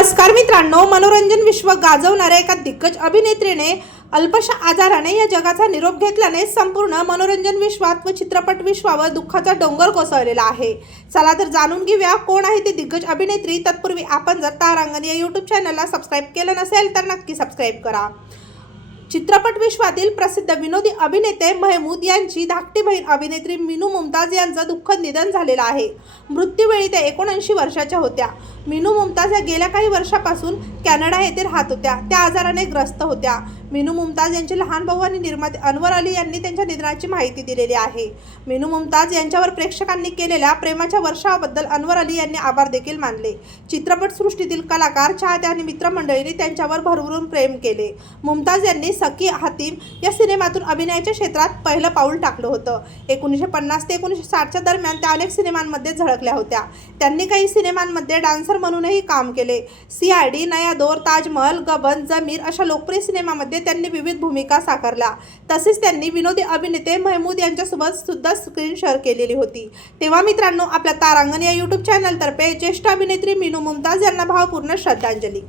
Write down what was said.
नमस्कार मित्रांनो मनोरंजन विश्व गाजवणाऱ्या एका दिग्गज अभिनेत्रीने अल्पशा आजाराने या जगाचा निरोप घेतल्याने संपूर्ण मनोरंजन विश्वात व चित्रपट विश्वावर दुःखाचा डोंगर कोसळलेला आहे. चला तर जाणून घेऊया कोण आहे ती दिग्गज अभिनेत्री. तत्पूर्वी आपण जर तारांगण या यूट्यूब चॅनलला सबस्क्राईब केलं नसेल तर नक्की सबस्क्राईब करा. चित्रपट विश्वातील प्रसिद्ध विनोदी अभिनेते महमूद यांची धाकटी बहीण अभिनेत्री मिनू मुमताज यांचं दुःखद निधन झालेलं आहे. मृत्यूवेळी त्या एकोणऐंशी वर्षाच्या होत्या. मिनू मुमताज या गेल्या काही वर्षापासून कॅनडा येथे राहत होत्या. त्या आजाराने ग्रस्त होत्या. मिनू मुमताज यांचे लहान भाऊ आणि निर्माते अनवर अली यांनी त्यांच्या निधनाची माहिती दिलेली आहे. मिनू मुमताज यांच्यावर प्रेक्षकांनी केलेल्या प्रेमाच्या वर्षाबद्दल अनवर अली यांनी आभार देखील मानले. चित्रपटसृष्टीतील कलाकार चाहत्या आणि मित्रमंडळींनी त्यांच्यावर भरभरून प्रेम केले. मुमताज यांनी सखी हातीम या सिनेमातून अभिनयाच्या क्षेत्रात पहिलं पाऊल टाकलं होतं. एकोणीसशे पन्नास ते एकोणीसशे साठच्या दरम्यान त्या अनेक सिनेमांमध्ये झळकल्या होत्या. त्यांनी काही सिनेमांमध्ये डान्सर म्हणूनही काम केले. सी आय डी नया दोर ताजमहल गबन जमीर अशा लोकप्रिय सिनेमामध्ये त्यांनी विविध भूमिका साकारल्या. तसेच त्यांनी विनोदी अभिनेते महमूद यांच्यासोबत सुद्धा स्क्रीन शेअर केलेली होती. तेव्हा मित्रांनो आपल्या तारांगण या यूट्यूब चॅनलतर्फे ज्येष्ठ अभिनेत्री मिनू मुमताज यांना भावपूर्ण श्रद्धांजली.